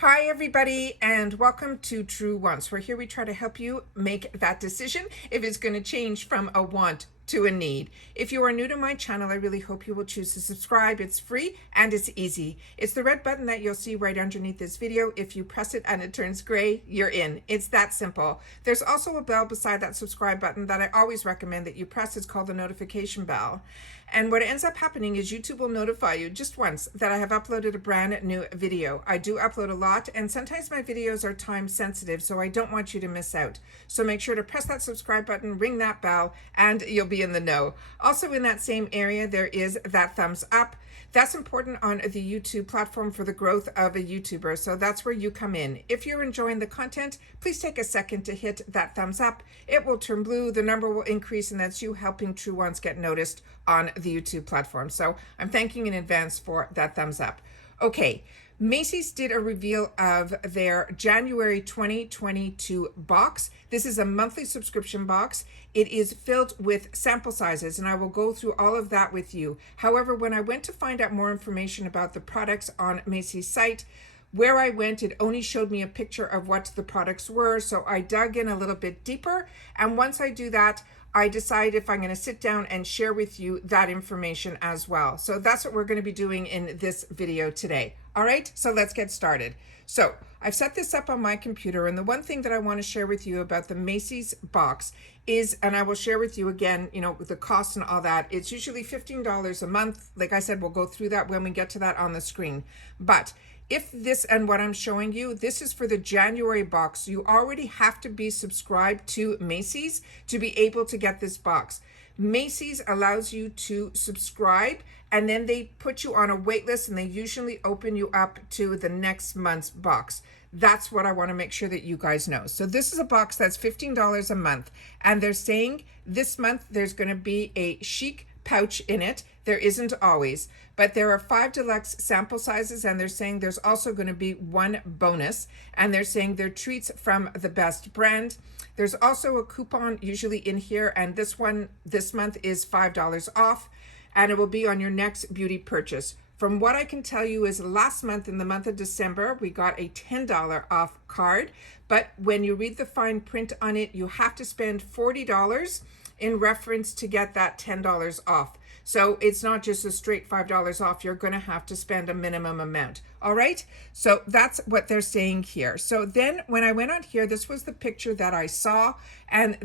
Hi everybody, and welcome to True Wants, where here we try to help you make that decision if it's going to change from a want to a need. If you are new to my channel, I really hope you will choose to subscribe. It's free and it's easy. It's the red button that you'll see right underneath this video. If you press it and it turns gray, you're in. It's that simple. There's also a bell beside that subscribe button that I always recommend that you press. It's called the notification bell. And what ends up happening is YouTube will notify you just once that I have uploaded a brand new video. I do upload a lot, and sometimes my videos are time sensitive, so I don't want you to miss out. So make sure to press that subscribe button, ring that bell, and you'll be in the know. Also in that same area, there is that thumbs up. That's important on the YouTube platform for the growth of a YouTuber, so that's where you come in. If you're enjoying the content, please take a second to hit that thumbs up. It will turn blue, the number will increase, and that's you helping True Ones get noticed on the YouTube platform. So I'm thanking in advance for that thumbs up. Okay. Macy's did a reveal of their January 2022 box. This is a monthly subscription box. It is filled with sample sizes, and I will go through all of that with you. However, when I went to find out more information about the products on Macy's site, where I went, it only showed me a picture of what the products were, so I dug in a little bit deeper, and once I do that, I decide if I'm going to sit down and share with you that information as well. So that's what we're going to be doing in this video today. All right, so let's get started. So I've set this up on my computer, and the one thing that I want to share with you about the Macy's box is, and I will share with you again, you know, the cost and all that, it's usually $15 a month. Like I said, we'll go through that when we get to that on the screen. But if this and what I'm showing you, this is for the January box. You already have to be subscribed to Macy's to be able to get this box. Macy's allows you to subscribe, and then they put you on a wait list, and they usually open you up to the next month's box. That's what I want to make sure that you guys know. So this is a box that's $15 a month, and they're saying this month there's going to be a chic pouch in it. There isn't always, but there are 5 deluxe sample sizes, and they're saying there's also going to be 1 bonus, and they're saying they're treats from the best brand. There's also a coupon usually in here, and this one this month is $5 off, and it will be on your next beauty purchase. From what I can tell you is last month, in the month of December, we got a $10 off card, but when you read the fine print on it, you have to spend $40 in reference to get that $10 off. So it's not just a straight $5 off. You're going to have to spend a minimum amount. All right. So that's what they're saying here. So then when I went on here, this was the picture that I saw, and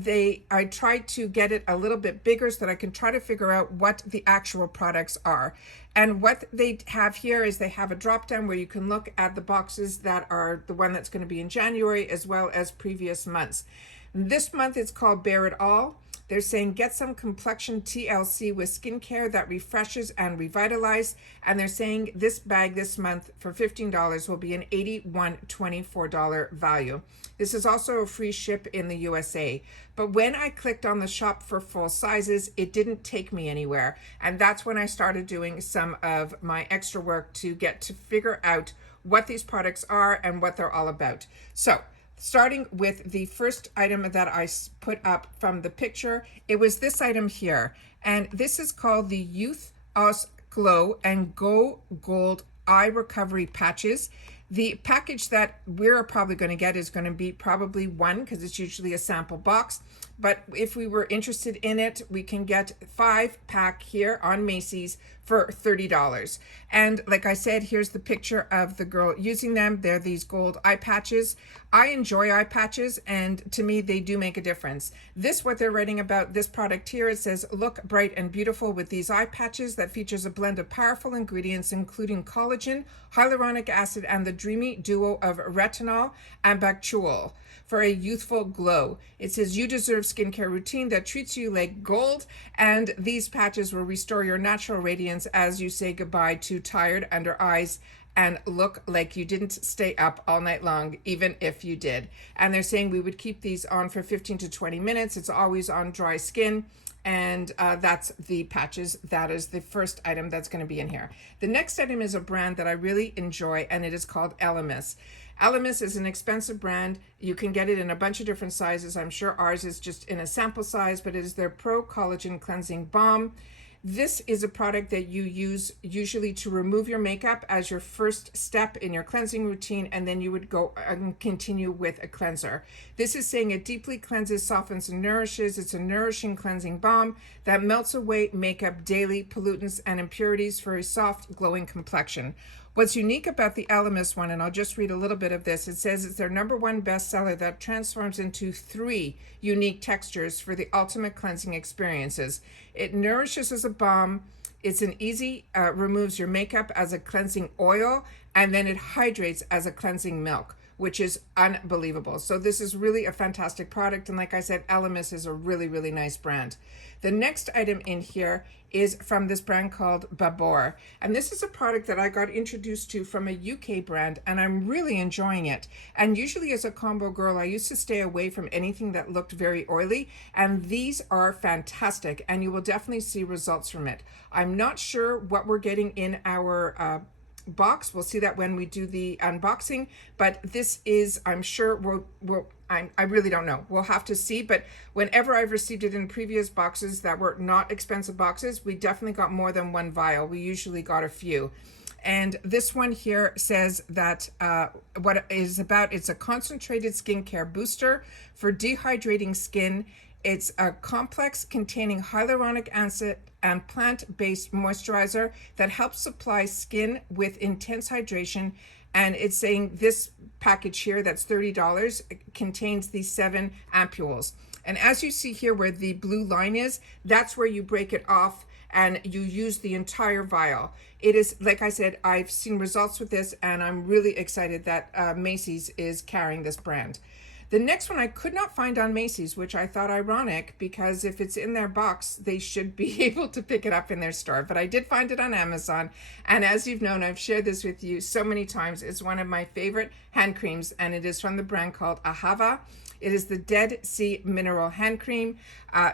I tried to get it a little bit bigger so that I can try to figure out what the actual products are. And what they have here is they have a drop down where you can look at the boxes that are the one that's going to be in January as well as previous months. This month it's called Bear It All. They're saying get some complexion TLC with skincare that refreshes and revitalizes. And they're saying this bag this month for $15 will be an $81.24 value. This is also a free ship in the USA. But when I clicked on the shop for full sizes, it didn't take me anywhere. And that's when I started doing some of my extra work to get to figure out what these products are and what they're all about. So starting with the first item that I put up from the picture, it was this item here. And this is called the Youth Us Glow and Go Gold Eye Recovery Patches. The package that we're probably going to get is going to be probably 1, because it's usually a sample box. But if we were interested in it, we can get 5-pack here on Macy's for $30. And like I said, here's the picture of the girl using them. They're these gold eye patches. I enjoy eye patches, and to me, they do make a difference. This, what they're writing about this product here, it says, look bright and beautiful with these eye patches that features a blend of powerful ingredients, including collagen, hyaluronic acid, and the dreamy duo of retinol and bactuol for a youthful glow. It says you deserve skincare routine that treats you like gold, and these patches will restore your natural radiance as you say goodbye to tired under eyes and look like you didn't stay up all night long, even if you did. And they're saying we would keep these on for 15 to 20 minutes. It's always on dry skin. And that's the patches. That is the first item that's going to be in here. The next item is a brand that I really enjoy, and it is called Elemis. Elemis is an expensive brand. You can get it in a bunch of different sizes. I'm sure ours is just in a sample size, but it is their Pro Collagen Cleansing Balm. This is a product that you use usually to remove your makeup as your first step in your cleansing routine, and then you would go and continue with a cleanser. This is saying it deeply cleanses, softens, and nourishes. It's a nourishing cleansing balm that melts away makeup daily, pollutants, and impurities for a soft, glowing complexion. What's unique about the Elemis one, and I'll just read a little bit of this, it says it's their #1 bestseller that transforms into 3 unique textures for the ultimate cleansing experiences. It nourishes as a balm, it's an easy, removes your makeup as a cleansing oil, and then it hydrates as a cleansing milk, which is unbelievable. So this is really a fantastic product, and like I said, Elemis is a really, really nice brand. The next item in here is from this brand called Babor. And this is a product that I got introduced to from a UK brand, and I'm really enjoying it. And usually as a combo girl, I used to stay away from anything that looked very oily, and these are fantastic, and you will definitely see results from it. I'm not sure what we're getting in our box. We'll see that when we do the unboxing, but this is, I'm sure I really don't know. We'll have to see, but whenever I've received it in previous boxes that were not expensive boxes, we definitely got more than 1 vial. We usually got a few. And this one here says that what it is about, it's a concentrated skincare booster for dehydrating skin. It's a complex containing hyaluronic acid and plant-based moisturizer that helps supply skin with intense hydration. And it's saying this package here that's $30 contains these 7 ampules. And as you see here where the blue line is, that's where you break it off and you use the entire vial. It is, like I said, I've seen results with this, and I'm really excited that MACYS is carrying this brand. The next one I could not find on MACYS, which I thought ironic, because if it's in their box, they should be able to pick it up in their store. But I did find it on Amazon. And as you've known, I've shared this with you so many times. It's one of my favorite hand creams, and it is from the brand called Ahava. It is the Dead Sea Mineral Hand Cream.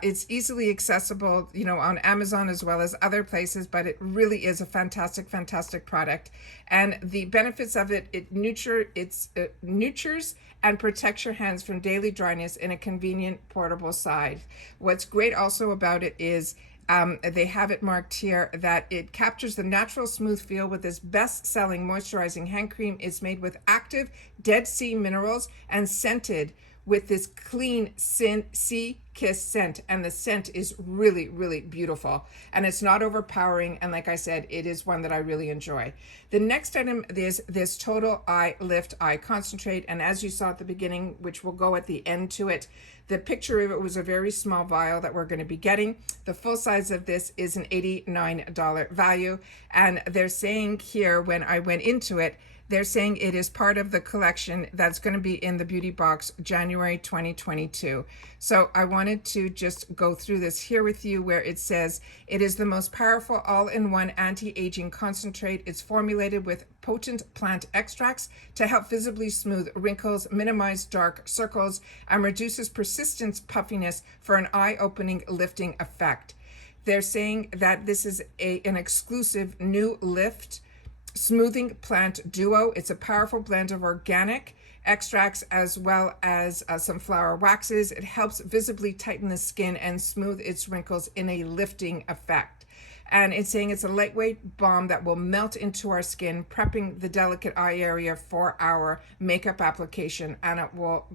It's easily accessible, you know, on Amazon as well as other places, but it really is a fantastic, fantastic product. And the benefits of it, it nurtures and protects your hands from daily dryness in a convenient portable size. What's great also about it is they have it marked here that it captures the natural smooth feel with this best-selling moisturizing hand cream. It's made with active Dead Sea minerals and scented with this clean sea kiss scent, and the scent is really, really beautiful, and it's not overpowering, and like I said, it is one that I really enjoy. The next item is this Total Eye Lift Eye Concentrate, and as you saw at the beginning, which will go at the end to it, the picture of it was a very small vial that we're going to be getting. The full size of this is an $89 value, and they're saying here, when I went into it, they're saying it is part of the collection that's going to be in the beauty box January 2022. So I wanted to just go through this here with you, where it says it is the most powerful all-in-one anti-aging concentrate. It's formulated with potent plant extracts to help visibly smooth wrinkles, minimize dark circles, and reduces persistent puffiness for an eye-opening lifting effect. They're saying that this is an exclusive new lift smoothing plant duo. It's a powerful blend of organic extracts as well as some flower waxes. It helps visibly tighten the skin and smooth its wrinkles in a lifting effect. And it's saying it's a lightweight balm that will melt into our skin, prepping the delicate eye area for our makeup application, and it will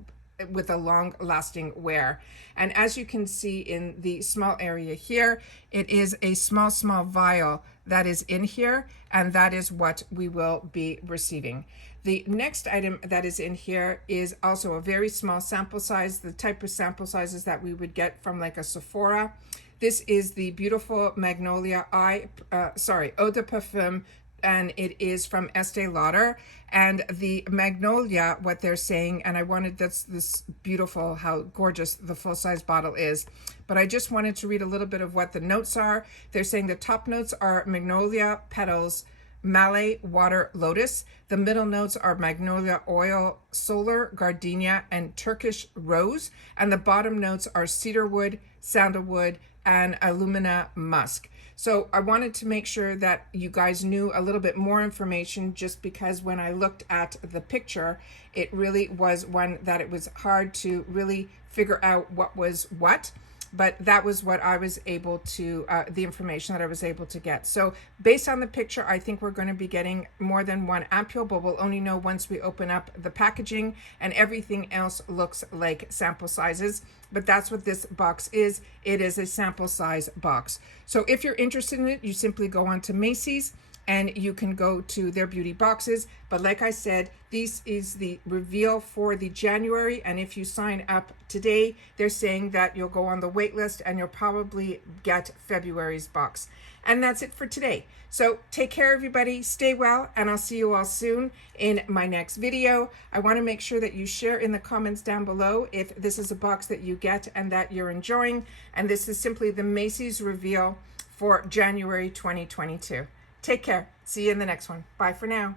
with a long lasting wear. And as you can see in the small area here, it is a small vial that is in here, and that is what we will be receiving. The next item that is in here is also a very small sample size, the type of sample sizes that we would get from like a Sephora. This is the beautiful Magnolia Eau de Parfum, and it is from Estée Lauder. And the Magnolia, what they're saying, and I wanted, that's this beautiful, how gorgeous the full-size bottle is. But I just wanted to read a little bit of what the notes are. They're saying the top notes are Magnolia petals, Malay water lotus. The middle notes are magnolia oil, solar gardenia, and Turkish rose. And the bottom notes are cedarwood, sandalwood, and alumina musk. So I wanted to make sure that you guys knew a little bit more information, just because when I looked at the picture, it really was one that it was hard to really figure out what was what. but that was what I was able to, the information that I was able to get. So based on the picture, I think we're going to be getting more than one ampule, but we'll only know once we open up the packaging, and everything else looks like sample sizes. But that's what this box is. It is a sample size box. So if you're interested in it, you simply go on to MACYS and you can go to their beauty boxes. But like I said, this is the reveal for the January, and if you sign up today, they're saying that you'll go on the wait list and you'll probably get February's box. And that's it for today. So take care, everybody, stay well, and I'll see you all soon in my next video. I want to make sure that you share in the comments down below if this is a box that you get and that you're enjoying. And this is simply the MACYS reveal for January 2022. Take care. See you in the next one. Bye for now.